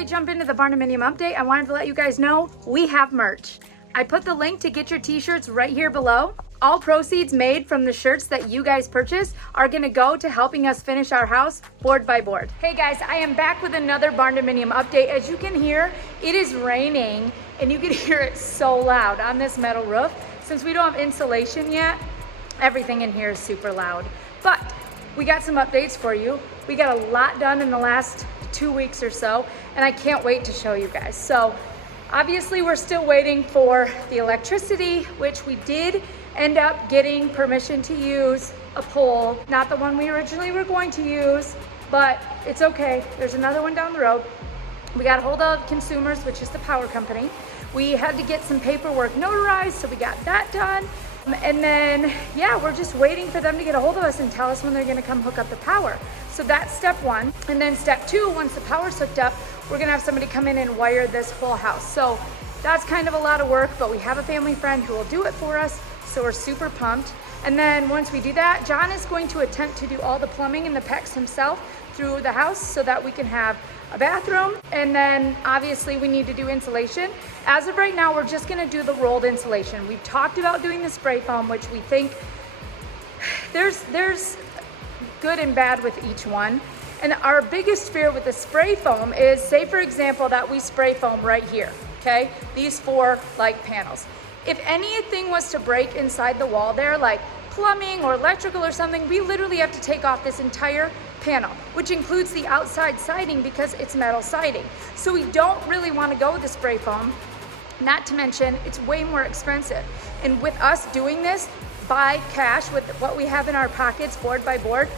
we jump into the Barndominium update, I wanted to let you guys know we have merch. I put the link to get your t-shirts right here below. All proceeds made from the shirts that you guys purchase are gonna go to helping us finish our house board by board. Hey guys, I am back with another Barndominium update. As you can hear, it is raining and you can hear it so loud on this metal roof. Since we don't have insulation yet, everything in here is super loud. But we got some updates for you. We got a lot done in the last 2 weeks or so, and I can't wait to show you guys. So obviously we're still waiting for the electricity, which we did end up getting permission to use a pole, not the one we originally were going to use, but it's okay. There's another one down the road. We got a hold of Consumers, which is the power company. We had to get some paperwork notarized, so we got that done. And then, yeah, we're just waiting for them to get a hold of us and tell us when they're gonna come hook up the power. So that's step one. And then step two, once the power's hooked up, we're gonna have somebody come in and wire this whole house. So that's kind of a lot of work, but we have a family friend who will do it for us. So we're super pumped. And then once we do that, John is going to attempt to do all the plumbing and the PEX himself through the house so that we can have a bathroom. And then obviously we need to do insulation. As of right now, we're just gonna do the rolled insulation. We've talked about doing the spray foam, which we think there's good and bad with each one. And our biggest fear with the spray foam is, say for example, that we spray foam right here, okay? These 4 like panels. If anything was to break inside the wall there, like plumbing or electrical or something, we literally have to take off this entire panel, which includes the outside siding because it's metal siding. So we don't really want to go with the spray foam, not to mention it's way more expensive. And with us doing this by cash with what we have in our pockets board by board,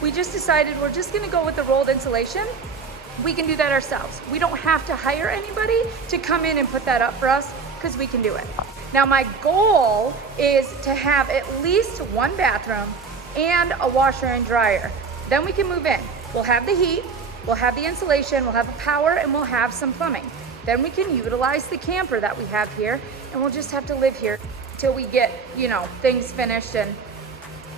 we just decided we're just going to go with the rolled insulation. We can do that ourselves. We don't have to hire anybody to come in and put that up for us because we can do it. Now my goal is to have at least 1 bathroom and a washer and dryer. Then we can move in. We'll have the heat, we'll have the insulation, we'll have the power, and we'll have some plumbing. Then we can utilize the camper that we have here, and we'll just have to live here till we get, you know, things finished and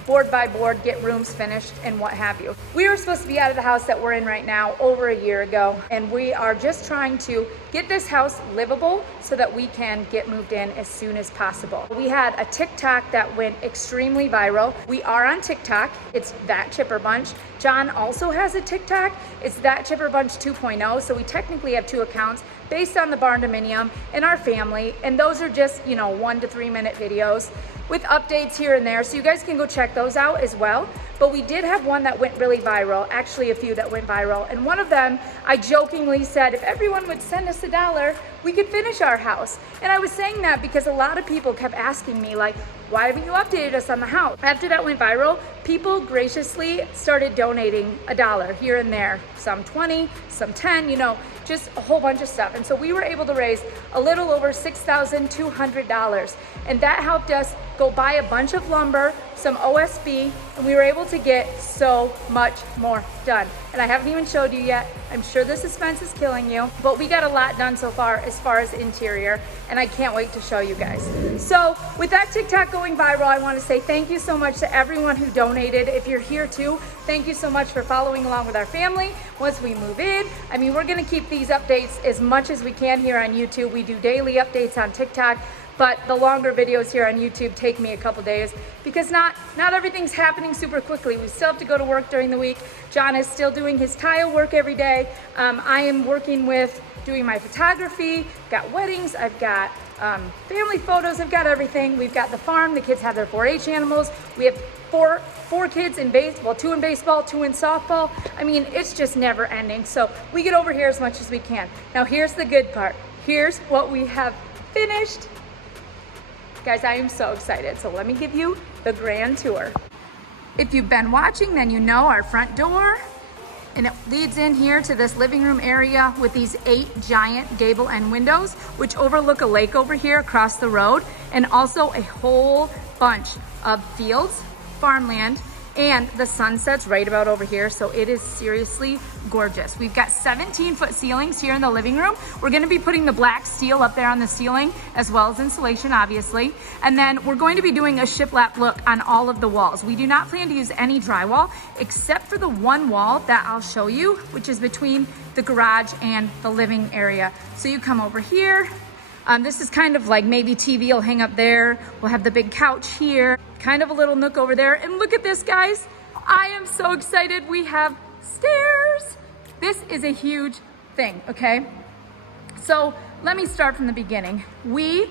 board by board, get rooms finished and what have you. We were supposed to be out of the house that we're in right now over a year ago, and we are just trying to get this house livable so that we can get moved in as soon as possible. We had a TikTok that went extremely viral. We are on TikTok. It's That Chipper Bunch. John also has a TikTok. It's That Chipper Bunch 2.0. So we technically have 2 accounts based on the Barndominium and our family. And those are just, you know, 1 to 3 minute videos with updates here and there. So you guys can go check those out as well. But we did have one that went really viral, actually a few that went viral. And one of them, I jokingly said, if everyone would send us $1, we could finish our house. And I was saying that because a lot of people kept asking me, like, why haven't you updated us on the house? After that went viral, people graciously started donating $1 here and there, some 20, some 10, you know, just a whole bunch of stuff. And so we were able to raise a little over $6,200. And that helped us go buy a bunch of lumber, some OSB, and we were able to get so much more done. And I haven't even showed you yet. I'm sure the suspense is killing you, but we got a lot done so far as interior, and I can't wait to show you guys. So with that TikTok going viral, I want to say thank you so much to everyone who donated. If you're here too, thank you so much for following along with our family. Once we move in, I mean, we're gonna keep these updates as much as we can here on YouTube. We do daily updates on TikTok, but the longer videos here on YouTube take me a couple days because not everything's happening super quickly. We still have to go to work during the week. John is still doing his tile work every day. I am working with doing my photography, got weddings, I've got family photos, I've got everything. We've got the farm, the kids have their 4-H animals. We have four kids in baseball, 2 in baseball, 2 in softball. I mean, it's just never ending. So we get over here as much as we can. Now here's the good part. Here's what we have finished. Guys, I am so excited. So let me give you the grand tour. If you've been watching, then you know our front door, and it leads in here to this living room area with these 8 giant gable end windows, which overlook a lake over here across the road, and also a whole bunch of fields, farmland, And the sunset's right about over here, so it is seriously gorgeous. We've got 17-foot ceilings here in the living room. We're gonna be putting the black steel up there on the ceiling, as well as insulation, obviously. And then we're going to be doing a shiplap look on all of the walls. We do not plan to use any drywall, except for the one wall that I'll show you, which is between the garage and the living area. So you come over here. This is kind of like maybe TV will hang up there. We'll have the big couch here, kind of a little nook over there. And look at this, guys. I am so excited. We have stairs. This is a huge thing, okay? So let me start from the beginning. We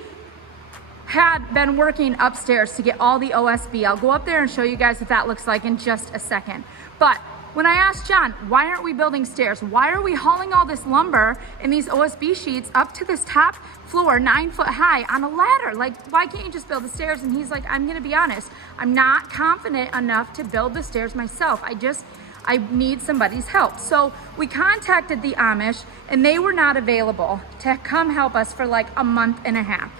had been working upstairs to get all the OSB. I'll go up there and show you guys what that looks like in just a second. But when I asked John, why aren't we building stairs? Why are we hauling all this lumber and these OSB sheets up to this top floor, 9 foot high on a ladder? Like, why can't you just build the stairs? And he's like, I'm gonna be honest, I'm not confident enough to build the stairs myself. I need somebody's help. So we contacted the Amish and they were not available to come help us for like a month and a half.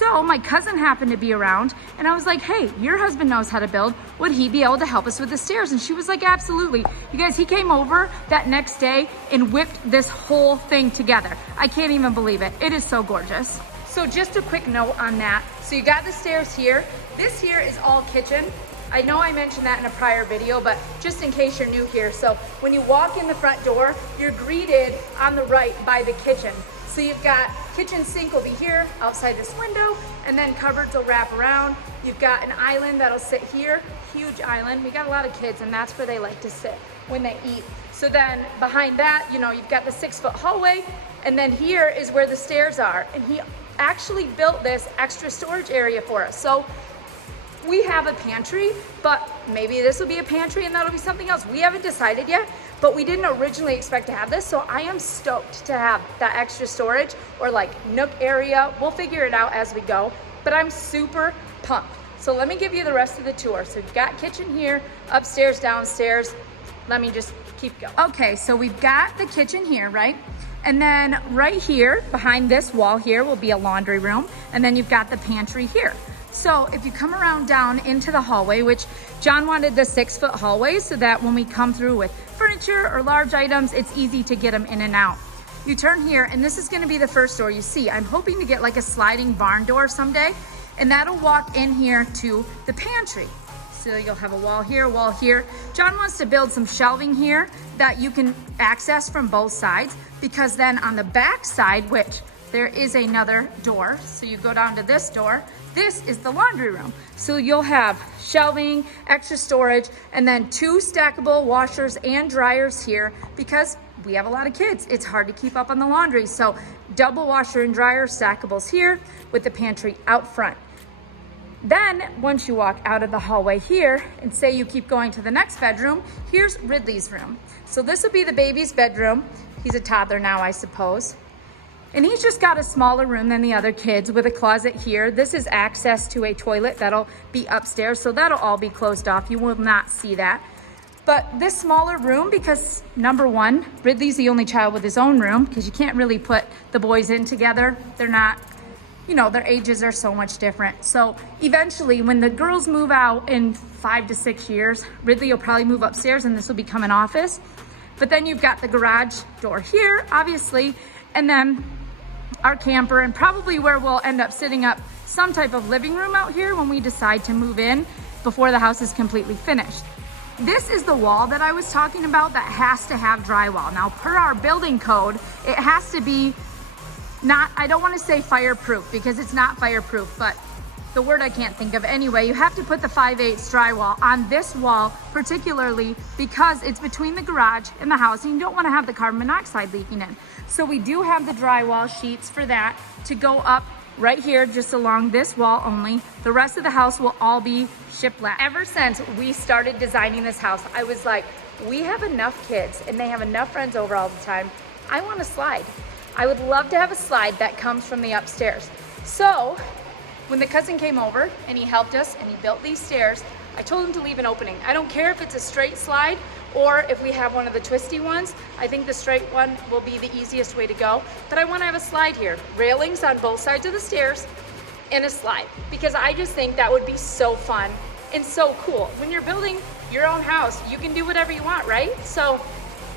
So my cousin happened to be around and I was like, hey, your husband knows how to build. Would he be able to help us with the stairs? And she was like, absolutely. You guys, he came over that next day and whipped this whole thing together. I can't even believe it. It is so gorgeous. So just a quick note on that. So you got the stairs here. This here is all kitchen. I know I mentioned that in a prior video, but just in case you're new here. So when you walk in the front door, you're greeted on the right by the kitchen. So you've got kitchen sink will be here outside this window, and then cupboards will wrap around. You've got an island that'll sit here, huge island. We got a lot of kids and that's where they like to sit when they eat. So then behind that, you know, you've got the 6-foot hallway, and then here is where the stairs are. And he actually built this extra storage area for us. So we have a pantry, but maybe this will be a pantry and that'll be something else. We haven't decided yet, but we didn't originally expect to have this. So I am stoked to have that extra storage or like nook area. We'll figure it out as we go, but I'm super pumped. So let me give you the rest of the tour. So you've got kitchen here, upstairs, downstairs. Let me just keep going. Okay, so we've got the kitchen here, right? And then right here, behind this wall here will be a laundry room. And then you've got the pantry here. So if you come around down into the hallway, which John wanted the 6-foot hallway so that when we come through with furniture or large items, it's easy to get them in and out. You turn here and this is gonna be the first door you see. I'm hoping to get like a sliding barn door someday, and that'll walk in here to the pantry. So you'll have a wall here, a wall here. John wants to build some shelving here that you can access from both sides, because then on the back side, which there is another door, so you go down to this door, this is the laundry room. So you'll have shelving, extra storage, and then 2 stackable washers and dryers here, because we have a lot of kids. It's hard to keep up on the laundry. So double washer and dryer stackables here with the pantry out front. Then once you walk out of the hallway here and say you keep going to the next bedroom, here's Ridley's room. So this will be the baby's bedroom. He's a toddler now, I suppose. And he's just got a smaller room than the other kids with a closet here. This is access to a toilet that'll be upstairs, so that'll all be closed off. You will not see that. But this smaller room, because number one, Ridley's the only child with his own room, because you can't really put the boys in together. They're not, you know, their ages are so much different. So eventually when the girls move out in 5 to 6 years, Ridley will probably move upstairs and this will become an office. But then you've got the garage door here, obviously, and then our camper, and probably where we'll end up setting up some type of living room out here when we decide to move in before the house is completely finished. This is the wall that I was talking about that has to have drywall. Now, per our building code, it has to be not, I don't want to say fireproof because it's not fireproof, but the word I can't think of anyway, you have to put the 5/8 drywall on this wall, particularly because it's between the garage and the house and you don't want to have the carbon monoxide leaking in. So we do have the drywall sheets for that to go up right here, just along this wall only. The rest of the house will all be shiplap. Ever since we started designing this house, I was like, we have enough kids and they have enough friends over all the time. I want a slide. I would love to have a slide that comes from the upstairs. So when the cousin came over and he helped us and he built these stairs, I told him to leave an opening. I don't care if it's a straight slide or if we have one of the twisty ones. I think the straight one will be the easiest way to go, but I want to have a slide here. Railings on both sides of the stairs and a slide, because I just think that would be so fun and so cool. When you're building your own house, you can do whatever you want, right? So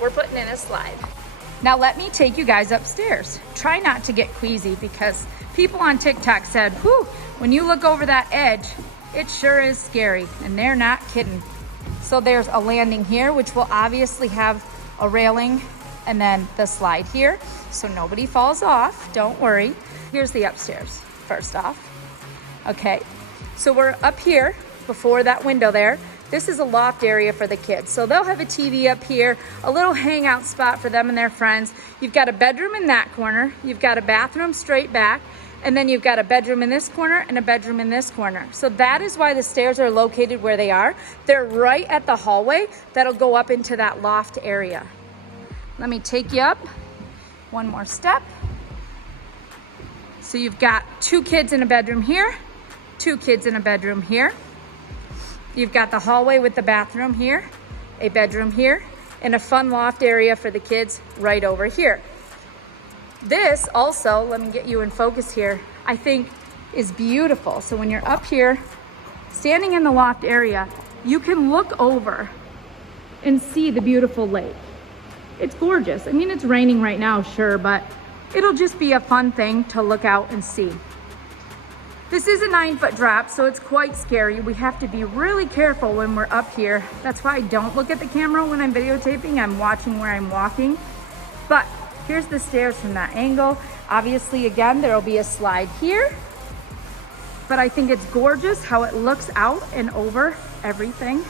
we're putting in a slide. Now let me take you guys upstairs. Try not to get queasy because people on TikTok said, whew, when you look over that edge, it sure is scary, and they're not kidding. So there's a landing here, which will obviously have a railing and then the slide here, so nobody falls off, don't worry. Here's the upstairs, first off. Okay, so we're up here before that window there. This is a loft area for the kids. So they'll have a TV up here, a little hangout spot for them and their friends. You've got a bedroom in that corner. You've got a bathroom straight back. And then you've got a bedroom in this corner and a bedroom in this corner. So that is why the stairs are located where they are. They're right at the hallway that'll go up into that loft area. Let me take you up one more step. So you've got 2 kids in a bedroom here, 2 kids in a bedroom here. You've got the hallway with the bathroom here, a bedroom here, and a fun loft area for the kids right over here. This also, let me get you in focus here, I think is beautiful. So when you're up here, standing in the loft area, you can look over and see the beautiful lake. It's gorgeous. I mean, it's raining right now, sure, but it'll just be a fun thing to look out and see. This is a 9-foot drop, so it's quite scary. We have to be really careful when we're up here. That's why I don't look at the camera when I'm videotaping. I'm watching where I'm walking. But here's the stairs from that angle. Obviously, again, there'll be a slide here. But I think it's gorgeous how it looks out and over everything.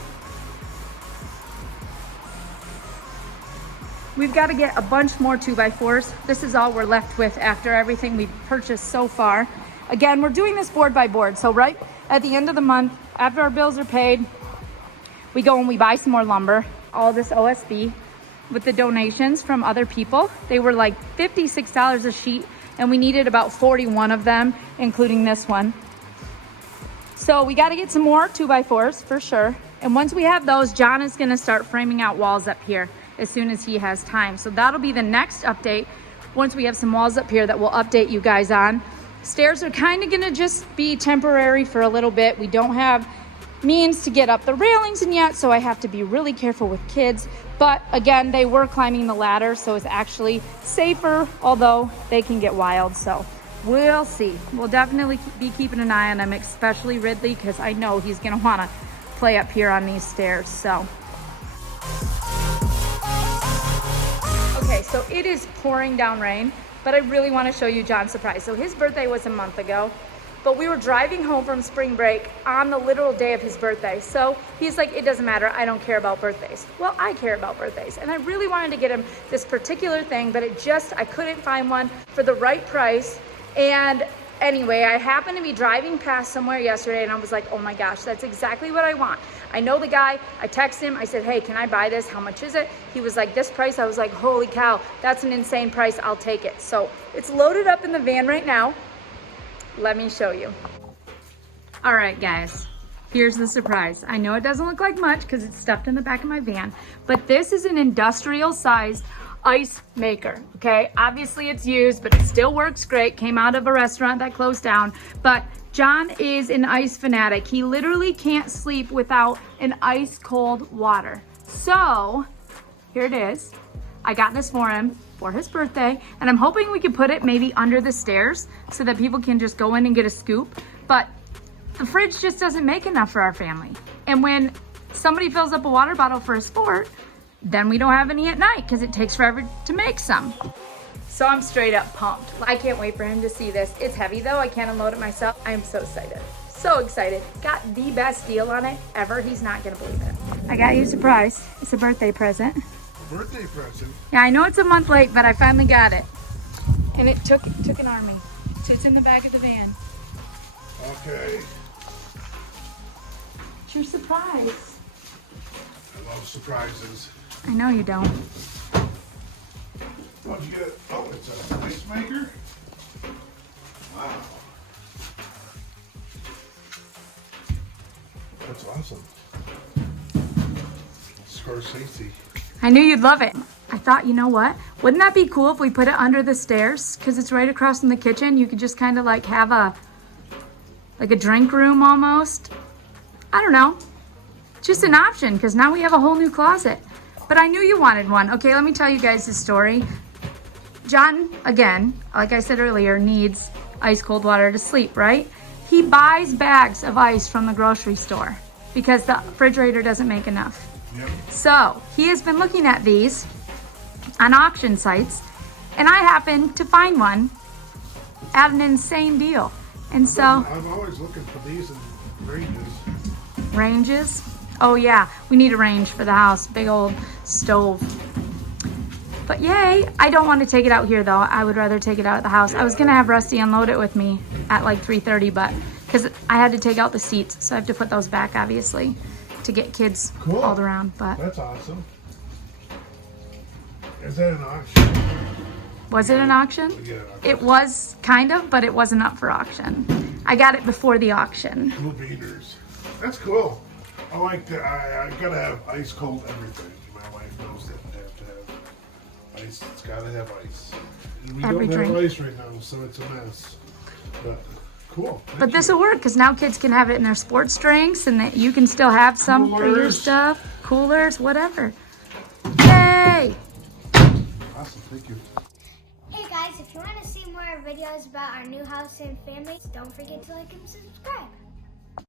We've got to get a bunch more 2x4s. This is all we're left with after everything we've purchased so far. Again, we're doing this board by board. So right at the end of the month, after our bills are paid, we go and we buy some more lumber, all this OSB with the donations from other people. They were like $56 a sheet, and we needed about 41 of them, including this one. So we got to get some more 2x4s for sure. And once we have those, John is going to start framing out walls up here as soon as he has time. So that'll be the next update once we have some walls up here that we'll update you guys on. Stairs are kind of going to just be temporary for a little bit. We don't have means to get up the railings in yet, so I have to be really careful with kids. But again, they were climbing the ladder, so it's actually safer, although they can get wild. So we'll see. We'll definitely be keeping an eye on them, especially Ridley, because I know he's going to want to play up here on these stairs. So okay, so it is pouring down rain, but I really want to show you John's surprise. So his birthday was a month ago, but we were driving home from spring break on the literal day of his birthday. So he's like, it doesn't matter, I don't care about birthdays. Well, I care about birthdays, and I really wanted to get him this particular thing, but I couldn't find one for the right price. And anyway, I happened to be driving past somewhere yesterday, and I was like, oh my gosh, that's exactly what I want. I know the guy. I texted him. I said, hey, can I buy this? How much is it? He was like, this price. I was like, holy cow, that's an insane price. I'll take it. So it's loaded up in the van right now. Let me show you. All right, guys, here's the surprise. I know it doesn't look like much because it's stuffed in the back of my van, but this is an industrial sized ice maker. Okay, obviously it's used, but it still works great. Came out of a restaurant that closed down, but John is an ice fanatic. He literally can't sleep without an ice cold water. So here it is. I got this for him for his birthday, and I'm hoping we can put it maybe under the stairs so that people can just go in and get a scoop. But the fridge just doesn't make enough for our family. And when somebody fills up a water bottle for a sport, then we don't have any at night because it takes forever to make some. So I'm straight up pumped. I can't wait for him to see this. It's heavy though, I can't unload it myself. I am so excited. So excited. Got the best deal on it ever. He's not gonna believe it. I got you a surprise. It's a birthday present. Birthday present? Yeah, I know it's a month late, but I finally got it. And it took an army. So it's in the back of the van. Okay. It's your surprise. I love surprises. I know you don't. What'd you get? Oh, it's an ice maker? Wow. That's awesome. Scorsese. I knew you'd love it. I thought, you know what? Wouldn't that be cool if we put it under the stairs? Because it's right across from the kitchen. You could just kind of like have a drink room almost. I don't know, just an option, because now we have a whole new closet. But I knew you wanted one. Okay, let me tell you guys this story. John, again, like I said earlier, needs ice cold water to sleep, right? He buys bags of ice from the grocery store because the refrigerator doesn't make enough. Yep. So he has been looking at these on auction sites, and I happened to find one at an insane deal. And so, I'm always looking for these in ranges. ranges? Oh yeah, we need a range for the house, big old stove. But yay, I don't want to take it out here though. I would rather take it out at the house. I was gonna have Rusty unload it with me at like 3:30, but because I had to take out the seats, so I have to put those back obviously to get kids Cool. hauled around. But That's awesome. Is that an auction? was it an auction? Yeah. It was kind of, but it wasn't up for auction. I got it before the auction. Cool beaters. That's cool. I like that. I gotta have ice cold everything. My wife knows that I have to have ice. It's gotta have ice. And we Every don't drink. have ice right now, so it's a mess. But cool. But Thank this you. will work because now kids can have it in their sports drinks, and that you can still have some for your Coolers. stuff, coolers, whatever. Yay! Awesome. Thank you. Hey guys, if you want to see more videos about our new house and family, don't forget to like and subscribe.